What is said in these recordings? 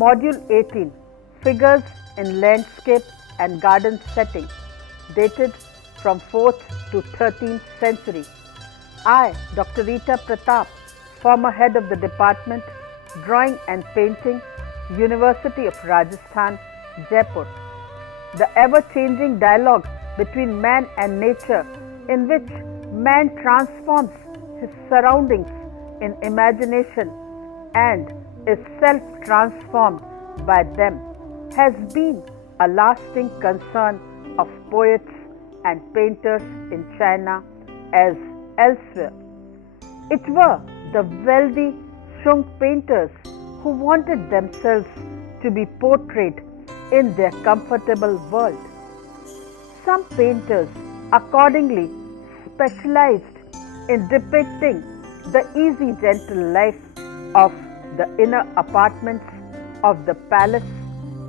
Module 18 Figures in Landscape and Garden Setting, dated from 4th to 13th century. I, Dr. Rita Pratap, former head of the Department, Drawing and Painting, University of Rajasthan, Jaipur. The ever-changing dialogue between man and nature, in which man transforms his surroundings in imagination and is self-transformed by them, has been a lasting concern of poets and painters in China as elsewhere. It were the wealthy Shung painters who wanted themselves to be portrayed in their comfortable world. Some painters accordingly specialized in depicting the easy, gentle life of the inner apartments of the palace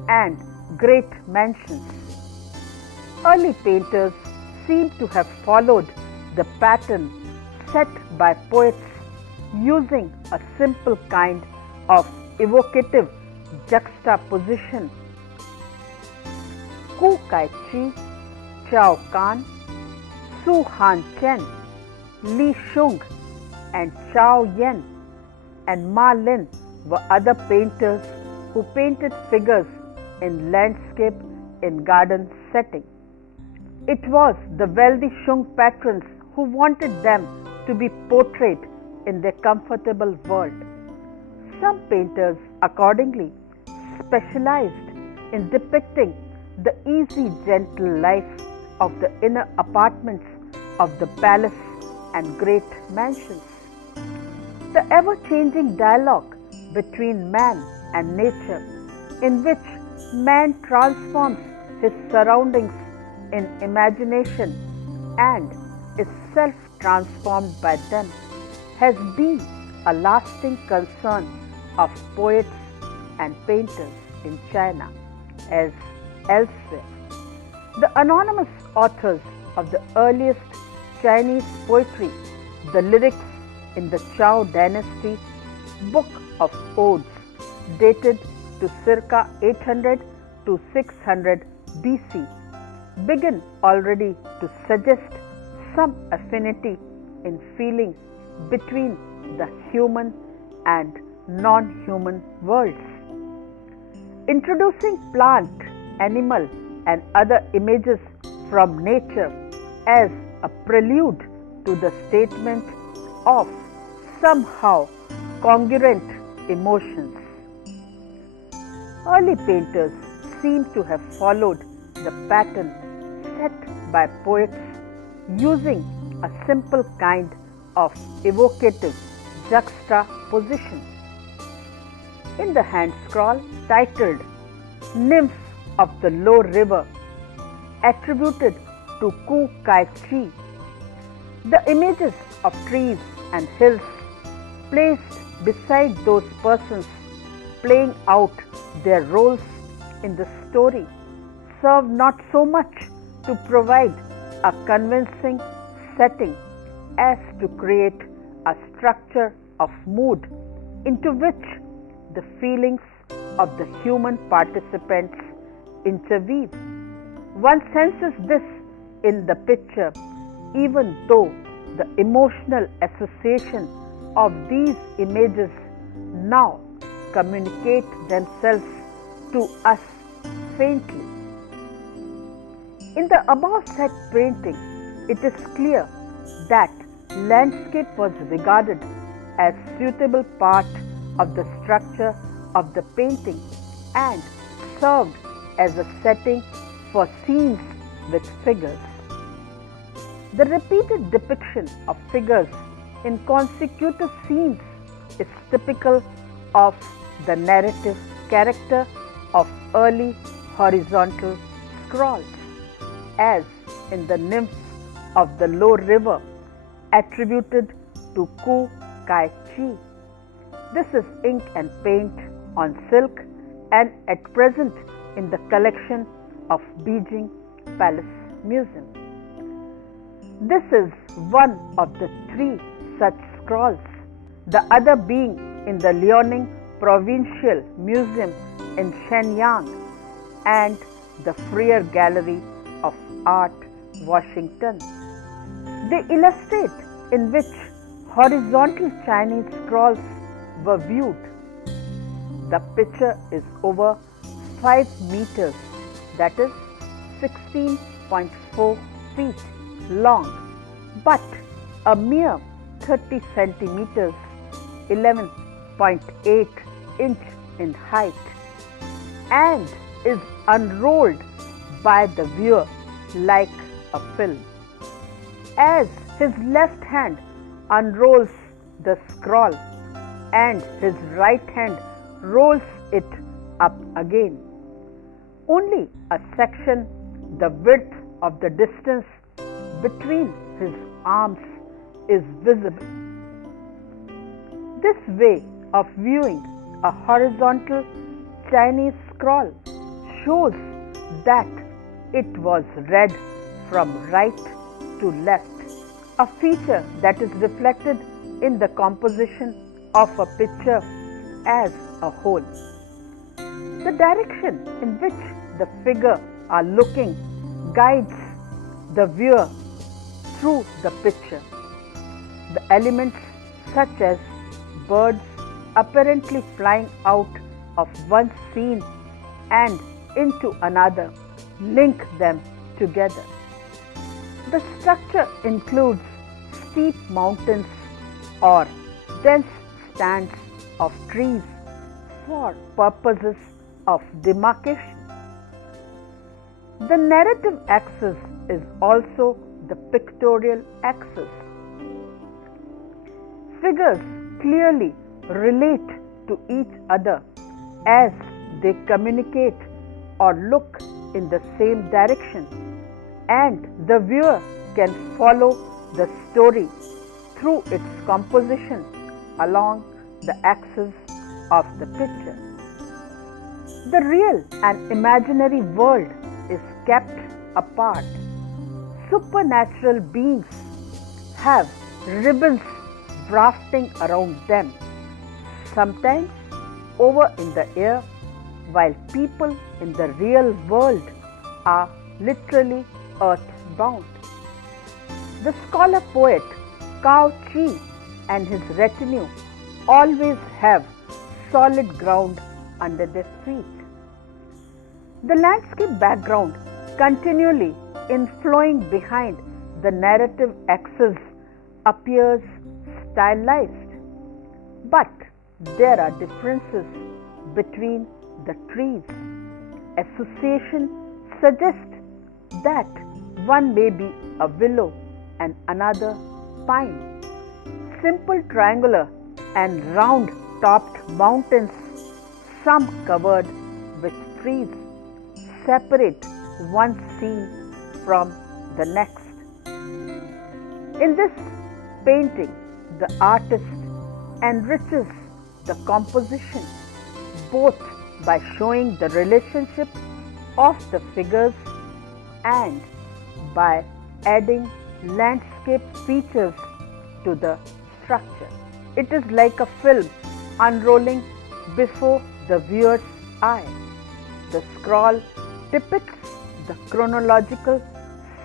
and great mansions. Early painters seem to have followed the pattern set by poets, using a simple kind of evocative juxtaposition. Ku Kai Chi, Chao Kan, Su Han Chen, Li Shung, and Chao Yen and Ma Lin were other painters who painted figures in landscape in garden setting. It was the wealthy Shung patrons who wanted them to be portrayed in their comfortable world. Some painters accordingly specialized in depicting the easy, gentle life of the inner apartments of the palace and great mansions. The ever-changing dialogue between man and nature, in which man transforms his surroundings in imagination and is self-transformed by them, has been a lasting concern of poets and painters in China as elsewhere. The anonymous authors of the earliest Chinese poetry, the lyrics in the Chao Dynasty Book of Odes, dated to circa 800 to 600 BC, begin already to suggest some affinity in feeling between the human and non-human worlds. Introducing plant, animal, and other images from nature as a prelude to the statement of somehow congruent emotions. Early painters seem to have followed the pattern set by poets, using a simple kind of evocative juxtaposition. In the hand scroll titled Nymph of the Low River, attributed to Ku Kai Chi, the images of trees and hills placed beside those persons playing out their roles in the story serve not so much to provide a convincing setting as to create a structure of mood into which the feelings of the human participants interweave. One senses this in the picture, even though the emotional association of these images now communicate themselves to us faintly. In the above said painting, it is clear that landscape was regarded as suitable part of the structure of the painting and served as a setting for scenes with figures. The repeated depiction of figures in consecutive scenes is typical of the narrative character of early horizontal scrolls, as in the Nymph of the Low River, attributed to Ku Kai Chi. This is ink and paint on silk and at present in the collection of Beijing Palace Museum. This is one of the 3 such scrolls, the other being in the Liaoning Provincial Museum in Shenyang and the Freer Gallery of Art, Washington. They illustrate in which horizontal Chinese scrolls were viewed. The picture is over 5 meters, that is 16.4 feet long, but a mere 30 centimeters, 11.8 inch in height, and is unrolled by the viewer like a film. As his left hand unrolls the scroll and his right hand rolls it up again, only a section the width of the distance between his arms is visible. This way of viewing a horizontal Chinese scroll shows that it was read from right to left, a feature that is reflected in the composition of a picture as a whole. The direction in which the figure are looking guides the viewer through the picture. The elements such as birds apparently flying out of one scene and into another link them together. The structure includes steep mountains or dense stands of trees for purposes of demarcation. The narrative axis is also the pictorial axis. Figures clearly relate to each other as they communicate or look in the same direction, and the viewer can follow the story through its composition along the axis of the picture. The real and imaginary world is kept apart. Supernatural beings have ribbons wafting around them, sometimes over in the air, while people in the real world are literally earthbound. The scholar poet Cao Chi and his retinue always have solid ground under their feet. The landscape background continually inflowing behind the narrative axis appears stylized, but there are differences between the trees. Association suggests that one may be a willow and another pine. Simple triangular and round-topped mountains, some covered with trees, separate one scene from the next. In this painting, the artist enriches the composition both by showing the relationship of the figures and by adding landscape features to the structure. It is like a film unrolling before the viewer's eye. The scroll depicts the chronological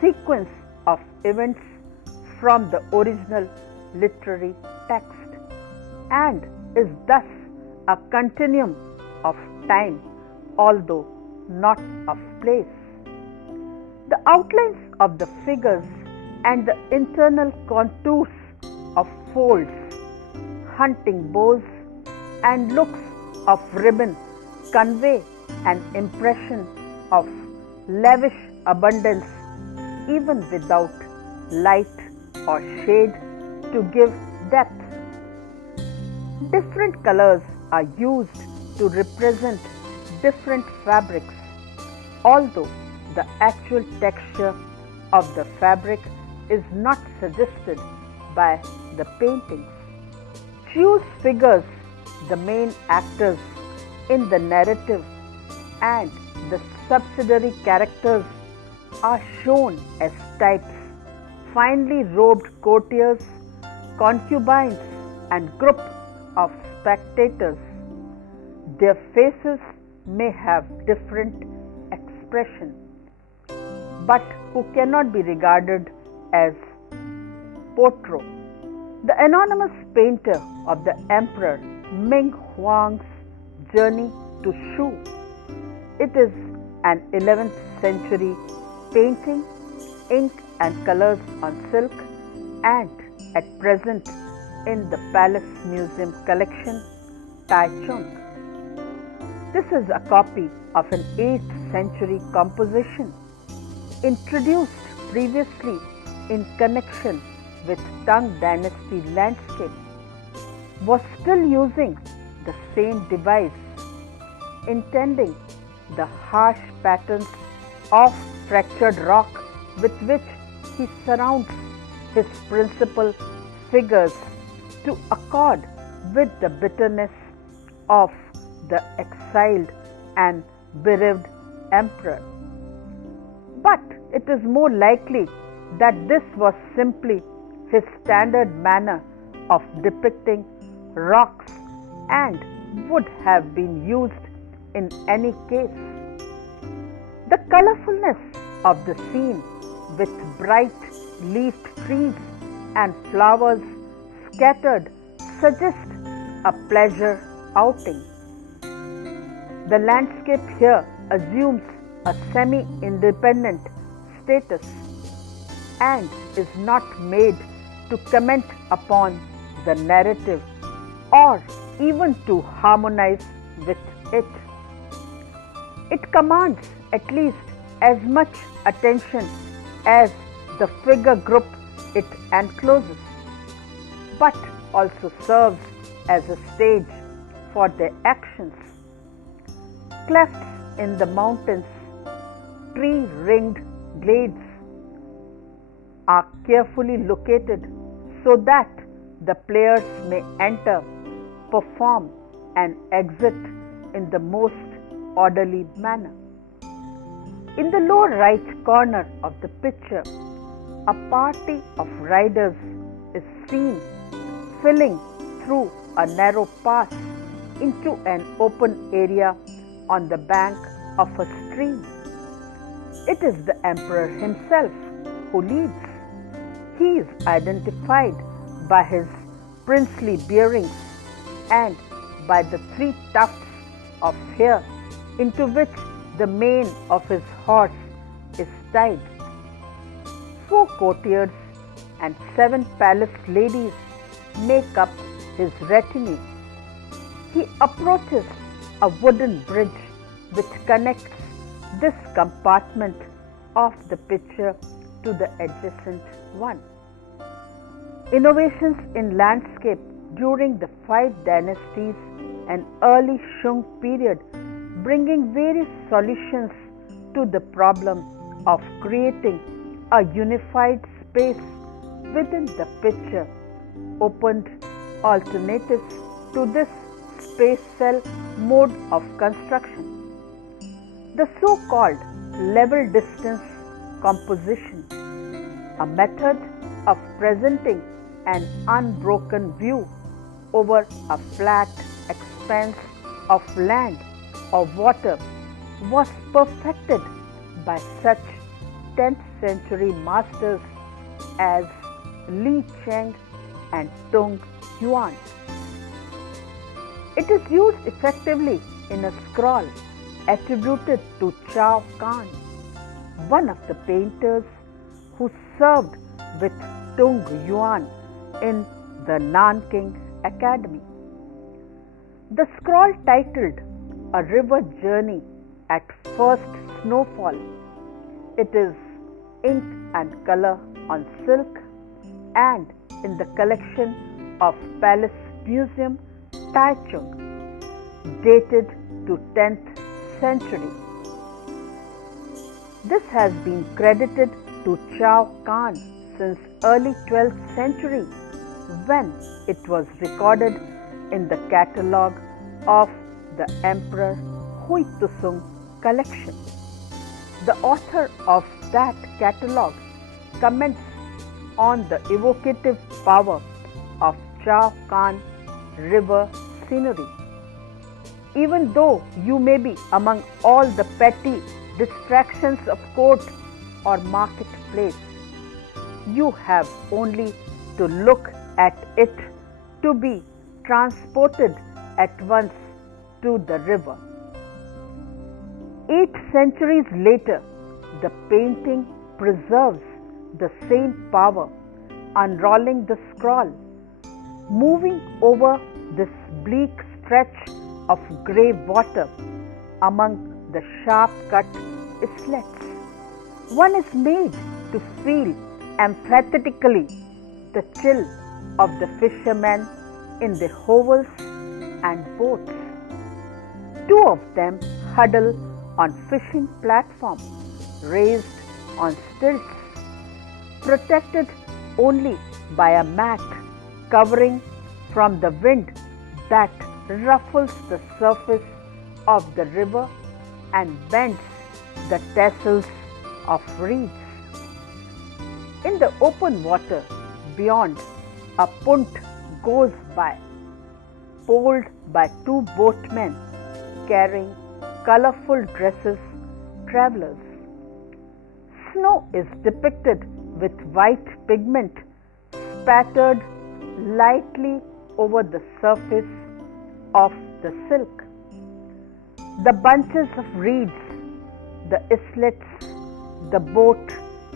sequence of events from the original literary text and is thus a continuum of time, although not of place. The outlines of the figures and the internal contours of folds, hunting bows, and looks of ribbon convey an impression of lavish abundance even without light or shade to give depth. Different colors are used to represent different fabrics, although the actual texture of the fabric is not suggested by the paintings. Choose figures, the main actors in the narrative, and the subsidiary characters are shown as types, finely robed courtiers, concubines, and group of spectators. Their faces may have different expression, but who cannot be regarded as portrait. The anonymous painter of the Emperor Ming Huang's journey to Shu. It is an 11th century painting, ink and colors on silk, and at present in the Palace Museum collection, Taichung. This is a copy of an 8th century composition introduced previously in connection with Tang Dynasty landscape, was still using the same device, intending the harsh patterns of fractured rock with which he surrounds his principal figures to accord with the bitterness of the exiled and bereaved emperor. But it is more likely that this was simply his standard manner of depicting rocks and would have been used in any case. The colorfulness of the scene with bright leafed trees and flowers scattered suggests a pleasure outing. The landscape here assumes a semi-independent status and is not made to comment upon the narrative or even to harmonize with it. It commands at least as much attention as the figure group it encloses, but also serves as a stage for their actions. Clefts in the mountains, tree-ringed glades are carefully located so that the players may enter, perform and exit in the most orderly manner. In the lower right corner of the picture, a party of riders is seen filing through a narrow pass into an open area on the bank of a stream. It is the emperor himself who leads. He is identified by his princely bearings and by the 3 tufts of hair into which the mane of his horse is tied. 4 courtiers and 7 palace ladies make up his retinue. He approaches a wooden bridge which connects this compartment of the picture to the adjacent one. Innovations in landscape during the 5 dynasties and early Shung period, bringing various solutions to the problem of creating a unified space within the picture, opened alternatives to this space cell mode of construction. The so-called level distance composition, a method of presenting an unbroken view over a flat expanse of land or water, was perfected by such 10th century masters as Li Cheng and Tung Yuan. It is used effectively in a scroll attributed to Chao Kan, one of the painters who served with Tung Yuan in the Nanking Academy. The scroll titled A River Journey at First Snowfall. It is ink and color on silk and in the collection of Palace Museum, Taichung, dated to 10th century. This has been credited to Chao Kan since early 12th century, when it was recorded in the catalogue of the Emperor Huitusung collection. The author of that catalogue comments on the evocative power of Chao Kan river scenery. Even though you may be among all the petty distractions of court or marketplace, you have only to look at it to be transported at once to the river. 8 centuries later, the painting preserves the same power, unrolling the scroll, moving over this bleak stretch of grey water among the sharp-cut islets. One is made to feel emphatically the chill of the fishermen in the hovels and boats. Two of them huddle on fishing platforms raised on stilts, protected only by a mat covering from the wind that ruffles the surface of the river and bends the tassels of reeds. In the open water beyond, a punt goes by, poled by two boatmen carrying colorful dresses travelers. Snow is depicted with white pigment spattered lightly over the surface of the silk. The bunches of reeds, the islets, the boat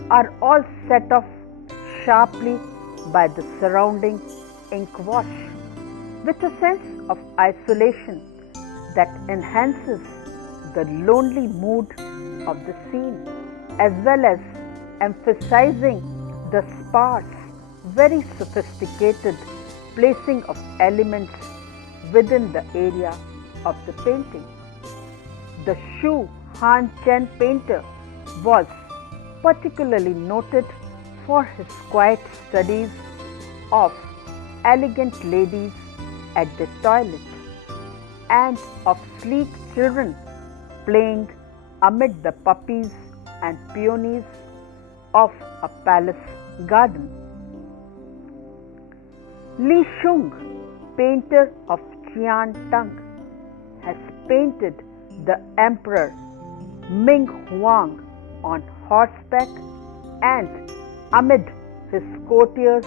are all set off sharply by the surrounding ink wash, with a sense of isolation that enhances the lonely mood of the scene, as well as emphasizing the sparse, very sophisticated placing of elements within the area of the painting. The Shu Han Chen painter was particularly noted for his quiet studies of elegant ladies at the toilet and of sleek children playing amid the poppies and peonies of a palace garden. Li Shung, painter of Qian Tang, has painted the Emperor Ming Huang on horseback and amid his courtiers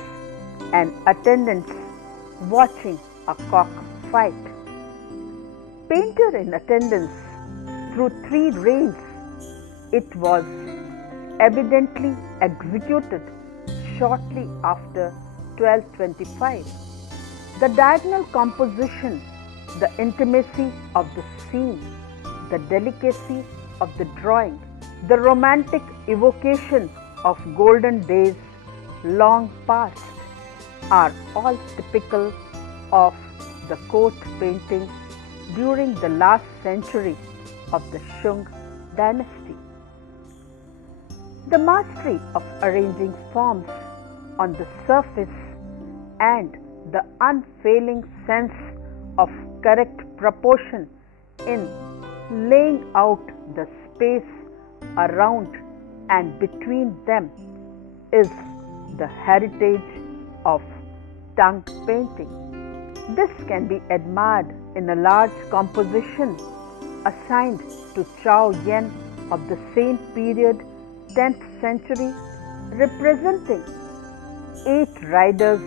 and attendants watching a cockfight. Painter in attendance through 3 reigns, it was evidently executed shortly after 1225. The diagonal composition, the intimacy of the scene, the delicacy of the drawing, the romantic evocation of golden days long past are all typical of the court painting during the last century of the Shung dynasty. The mastery of arranging forms on the surface and the unfailing sense of correct proportion in laying out the space around and between them is the heritage of Tang painting. This can be admired in a large composition assigned to Chao Yan of the same period, 10th century, representing 8 riders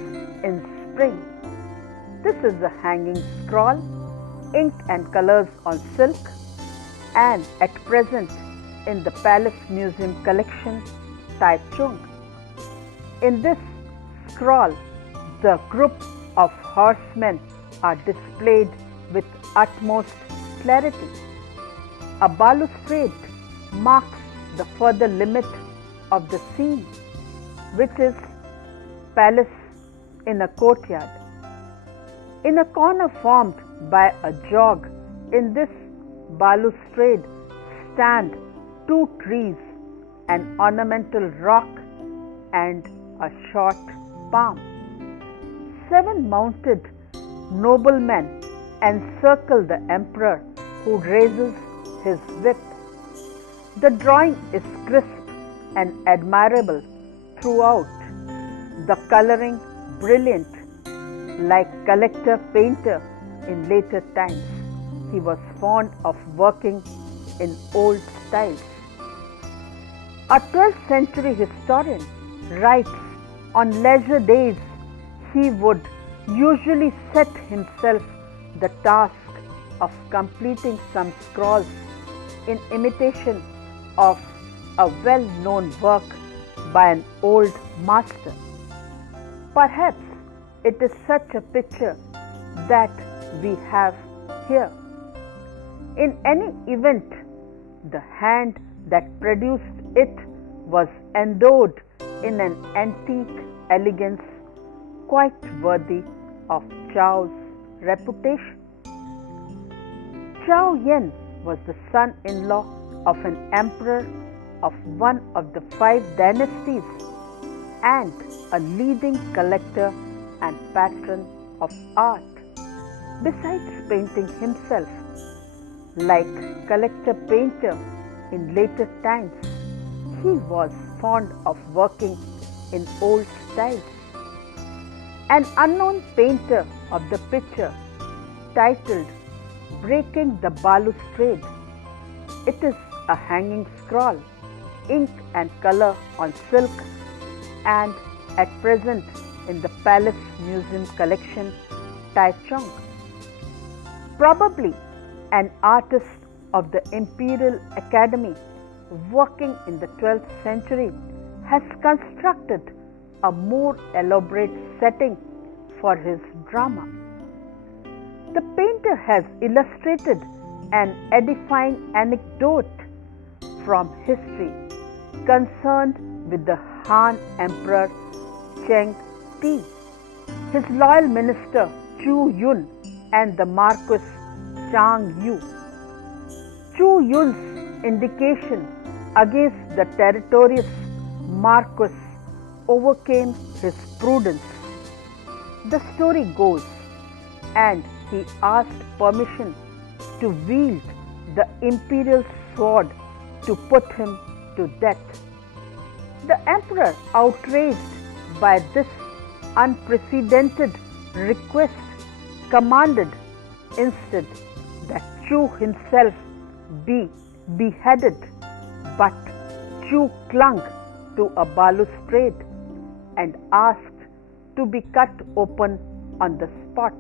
in spring. This is a hanging scroll, ink and colors on silk, and at present in the Palace Museum collection, Taichung. In this scroll, the group of horsemen are displayed with utmost clarity. A balustrade marks the further limit of the scene, which is palace in a courtyard. In a corner formed by a jog, in this balustrade stand 2 trees, an ornamental rock and a short palm. 7 mounted noblemen encircle the emperor, who raises his whip. The drawing is crisp and admirable throughout, the coloring brilliant, like collector painter in later times. he was fond of working in old styles. A 12th century historian writes on leisure days he would usually set himself the task of completing some scrolls in imitation of a well-known work by an old master. Perhaps it is such a picture that we have here. In any event, the hand that produced it was endowed in an antique elegance quite worthy of Chow's reputation. Chow Yen was the son-in-law of an emperor of one of the 5 dynasties and a leading collector and patron of art. Besides painting himself, like collector painter in later times, he was fond of working in old styles. An unknown painter of the picture, titled Breaking the Balustrade. It is a hanging scroll, ink and color on silk, and at present in the Palace Museum collection, Taichung. Probably an artist of the Imperial Academy working in the 12th century has constructed a more elaborate setting for his drama. The painter has illustrated an edifying anecdote from history concerned with the Han Emperor Cheng Ti, his loyal minister Chu Yun, and the Marquis Chang Yu. Chu Yun's indication against the territorious Marquis overcame his prudence. The story goes, and he asked permission to wield the imperial sword to put him to death. The emperor, outraged by this unprecedented request, commanded instead that Chu himself be beheaded, but Chu clung to a balustrade and asked to be cut open on the spot,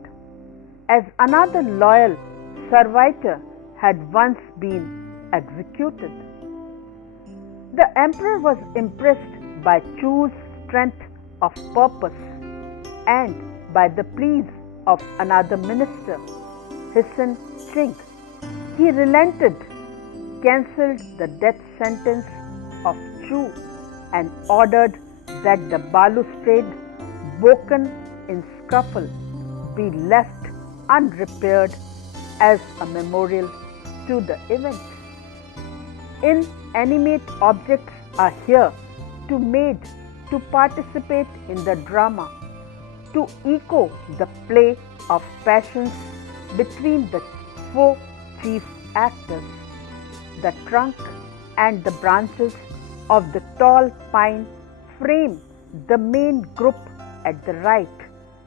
as another loyal servitor had once been executed. The emperor was impressed by Chu's strength of purpose and by the pleas of another minister, Hissen Ching. He relented, cancelled the death sentence of Chu, and ordered that the balustrade, broken in scuffle, be left unrepaired as a memorial to the event. Inanimate objects are here made to participate in the drama, to echo the play of passions between the 4 chief actors. The trunk and the branches of the tall pine frame the main group at the right,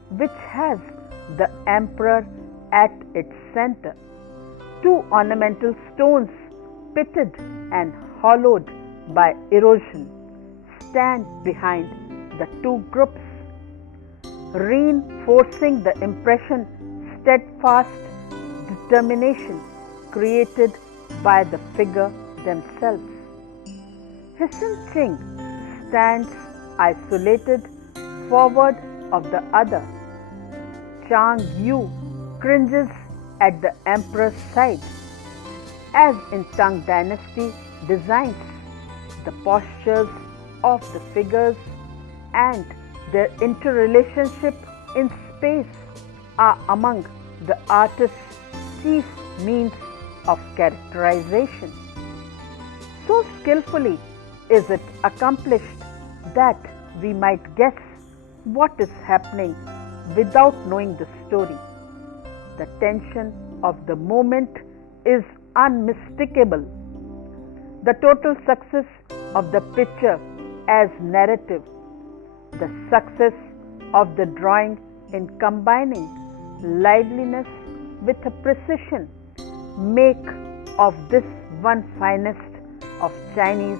which has the emperor at its center. 2 ornamental stones, pitted and hollowed by erosion, stand behind the 2 groups, reinforcing the impression steadfast determination created by the figure themselves. Hissen Ching stands isolated forward of the other. Chang Yu cringes at the emperor's side. As in Tang Dynasty designs, the postures of the figures and their interrelationship in space are among the artist's chief means of characterization. So skillfully is it accomplished that we might guess what is happening without knowing the story. The tension of the moment is unmistakable. The total success of the picture as narrative, the success of the drawing in combining liveliness with a precision make of this one finest of Chinese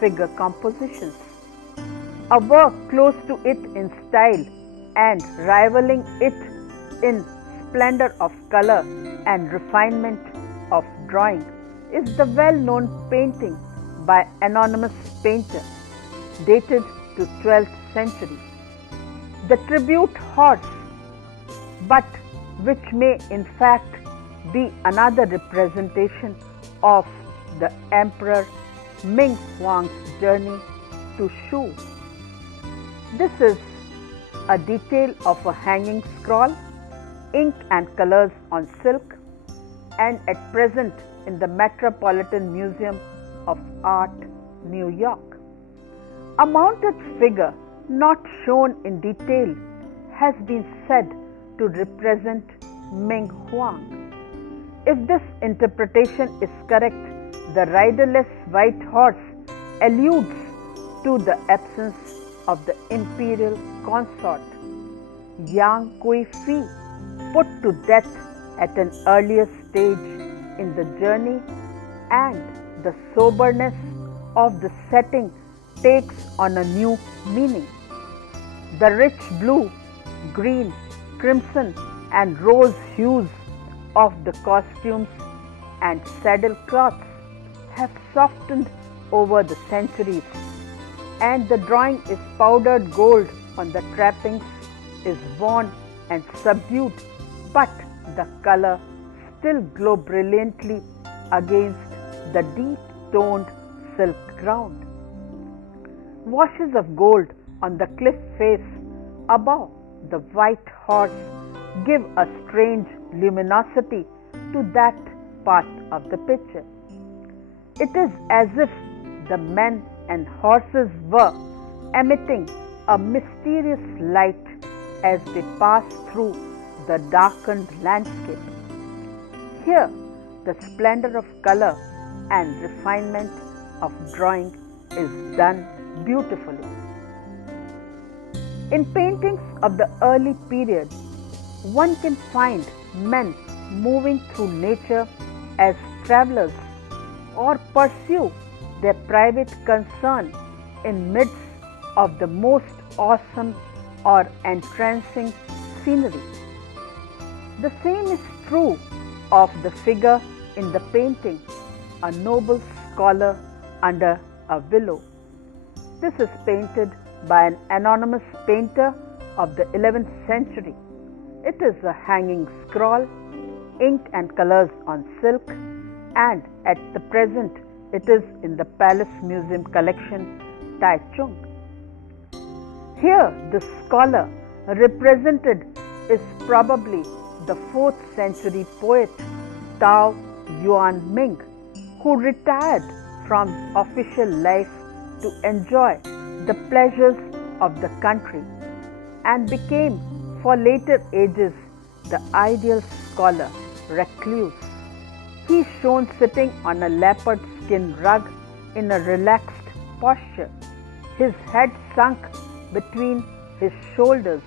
figure compositions, a work close to it in style and rivaling it in splendor of color and refinement of drawing, is the well-known painting by anonymous painter dated to 12th century, the tribute horse, but which may in fact be another representation of the Emperor Ming Huang's journey to Shu. This is a detail of a hanging scroll, ink and colors on silk, and at present in the Metropolitan Museum of Art, New York. A mounted figure not shown in detail has been said to represent Ming Huang. If this interpretation is correct, the riderless white horse alludes to the absence of the imperial consort, Yang Kui Fi, put to death at an earlier stage in the journey, and the soberness of the setting takes on a new meaning. The rich blue, green, crimson and rose hues of the costumes and saddle cloths have softened over the centuries, and the drawing is powdered gold on the trappings is worn and subdued, but the color still glow brilliantly against the deep-toned silk ground. Washes of gold on the cliff face above the white horse give a strange luminosity to that part of the picture. It is as if the men and horses were emitting a mysterious light as they pass through the darkened landscape. Here, the splendor of color and refinement of drawing is done beautifully. In paintings of the early period, one can find men moving through nature as travelers or pursue their private concern in midst of the most awesome or entrancing scenery. The same is true of the figure in the painting, a noble scholar under a willow. This is painted by an anonymous painter of the 11th century. It is a hanging scroll, ink and colors on silk, and at the present it is in the Palace Museum collection, Taichung. Here the scholar represented is probably the 4th century poet Tao Yuan Ming, who retired from official life to enjoy the pleasures of the country and became for later ages the ideal scholar, recluse. He is shown sitting on a leopard skin rug in a relaxed posture, his head sunk between his shoulders.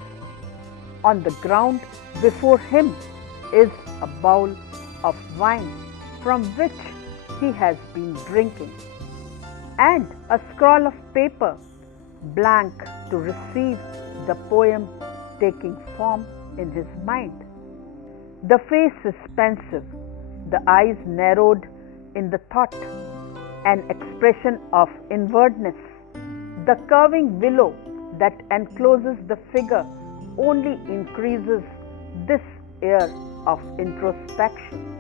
On the ground before him is a bowl of wine from which he has been drinking, and a scroll of paper, blank to receive the poem taking form in his mind. The face is pensive, the eyes narrowed in the thought, an expression of inwardness. The curving willow that encloses the figure only increases this air of introspection.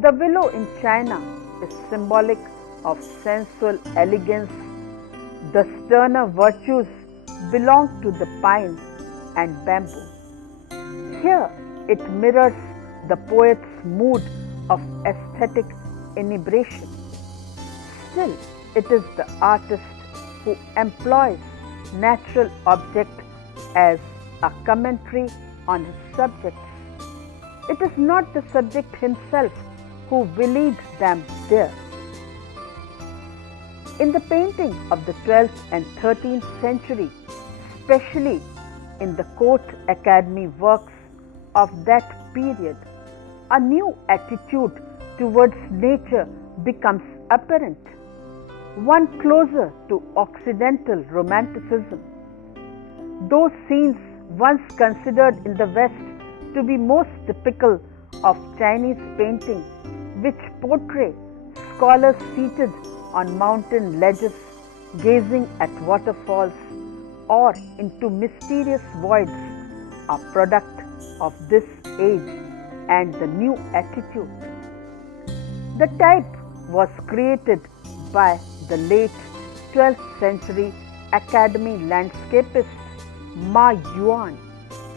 The willow in China is symbolic of sensual elegance. The sterner virtues belong to the pine and bamboo. Here it mirrors the poet's mood of aesthetic inebriation. Still, it is the artist who employs natural object as a commentary on his subjects. It is not the subject himself who willed them there. In the painting of the 12th and 13th century, especially in the court academy works of that period, a new attitude towards nature becomes apparent, one closer to Occidental romanticism. Those scenes once considered in the West to be most typical of Chinese painting, which portray scholars seated on mountain ledges, gazing at waterfalls or into mysterious voids, are product of this age and the new attitude. The type was created by the late 12th century Academy landscapist Ma Yuan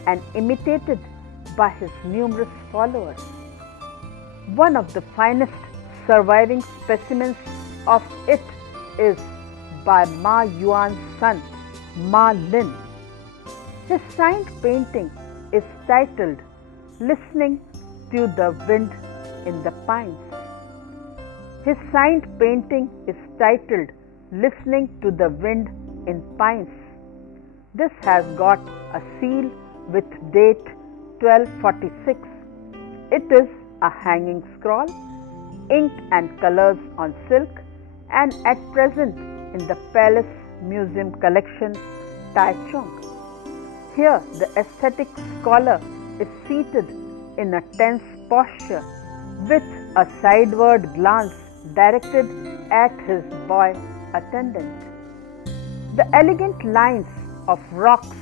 and imitated by his numerous followers. One of the finest surviving specimens of it is by Ma Yuan's son, Ma Lin. His signed painting is titled Listening to the Wind in the Pines. His signed painting is titled Listening to the Wind in Pines. This has got a seal with date 1246. It is a hanging scroll, ink and colors on silk, and at present in the Palace Museum collection, Taichung. Here, the aesthetic scholar is seated in a tense posture with a sideward glance directed at his boy attendant. The elegant lines of rocks,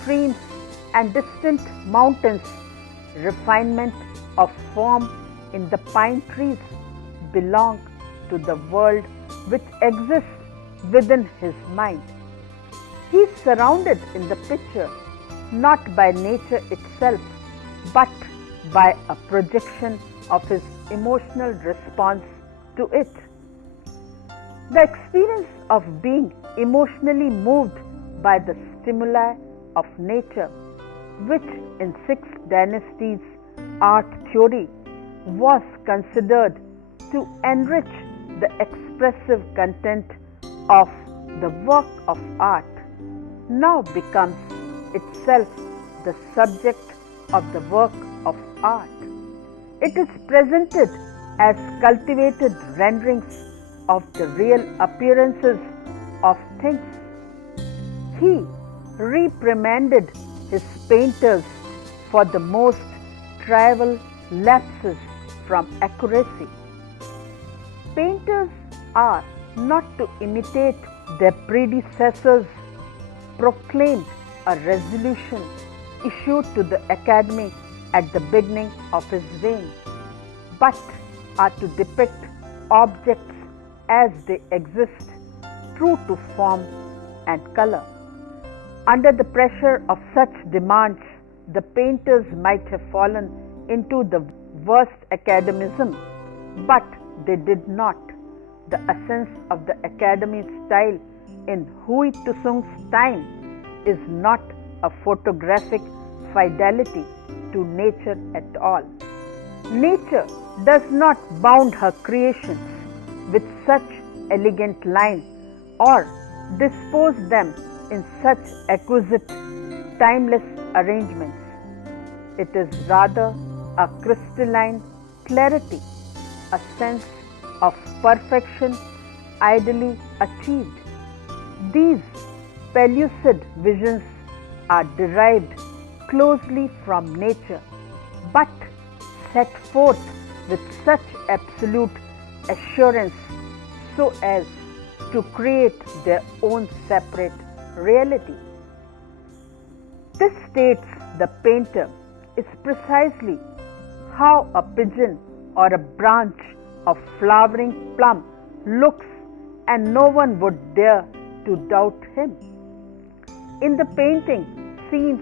streams, and distant mountains, refinement of form in the pine trees, belong to the world which exists within his mind. He is surrounded in the picture not by nature itself, but by a projection of his emotional response to it. The experience of being emotionally moved by the stimuli of nature, which in 6 dynasties art theory was considered to enrich the expressive content of the work of art, now becomes itself the subject of the work of art. It is presented as cultivated renderings of the real appearances of things. He reprimanded his painters for the most trivial lapses from accuracy. Painters are not to imitate their predecessors, proclaimed a resolution issued to the Academy at the beginning of his reign, but are to depict objects as they exist, true to form and color. Under the pressure of such demands, the painters might have fallen into the worst academism, but they did not. The essence of the Academy's style in Hui Tusung's time is not a photographic fidelity to nature at all. Nature does not bound her creations with such elegant line or dispose them in such exquisite, timeless arrangements. It is rather a crystalline clarity, a sense of perfection ideally achieved. These pellucid visions are derived closely from nature, but set forth with such absolute assurance so as to create their own separate reality. This states the painter is precisely how a pigeon or a branch of flowering plum looks, and no one would dare to doubt him. In the painting Scenes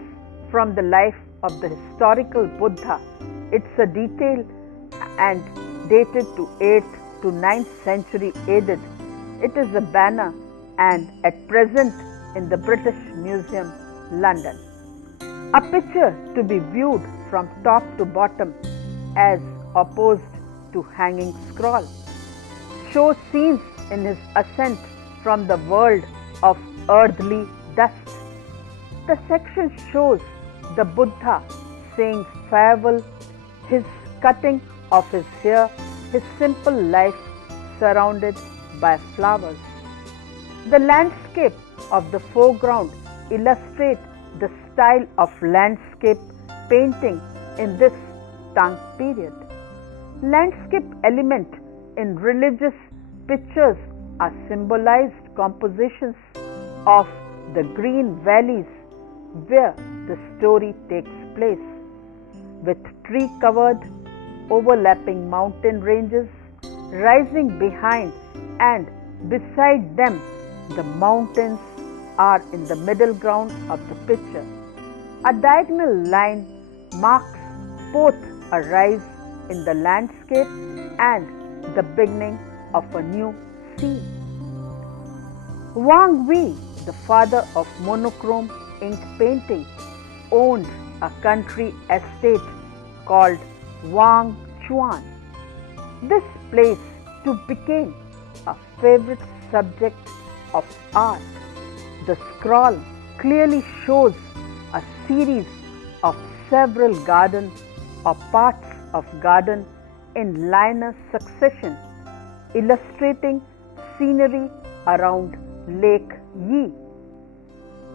from the Life of the Historical Buddha, it's a detailed and dated to 8th to 9th century AD. It is a banner and at present in the British Museum, London. A picture to be viewed from top to bottom as opposed to hanging scroll, shows scenes in his ascent from the world of earthly dust. The section shows the Buddha saying farewell his cutting of his hair, his simple life surrounded by flowers. The landscape of the foreground illustrate the style of landscape painting in this Tang period. Landscape element in religious pictures are symbolized compositions of the green valleys where the story takes place, with tree-covered, overlapping mountain ranges rising behind and beside them. The mountains are in the middle ground of the picture. A diagonal line marks both a rise in the landscape and the beginning of a new scene. Wang Wei, the father of monochrome ink painting, owned a country estate called Wang Chuan. This place too became a favorite subject of art. The scroll clearly shows a series of several gardens or parts of garden in linear succession, illustrating scenery around Lake Yi.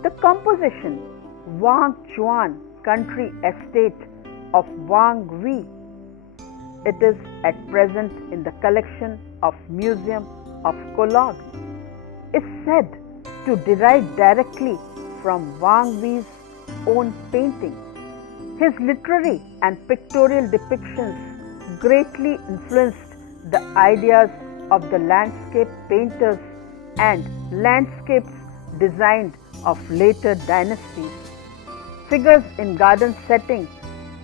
The composition Wang Chuan Country Estate of Wang Wei. It is at present in the collection of Museum of Cologne. Is said to derive directly from Wang Wei's own painting. His literary and pictorial depictions greatly influenced the ideas of the landscape painters and landscapes designed of later dynasties. Figures in garden setting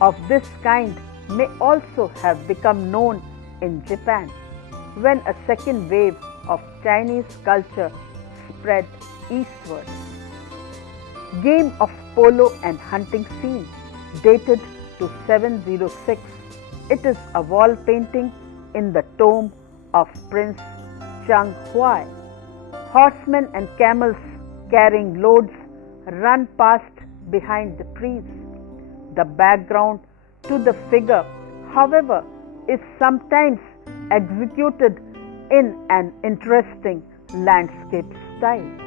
of this kind may also have become known in Japan when a second wave of Chinese culture spread eastward. Game of polo and hunting scene dated to 706. It is a wall painting in the tomb of Prince Chang Huai. Horsemen and camels carrying loads run past behind the trees. The background to the figure, however, is sometimes executed in an interesting landscape style.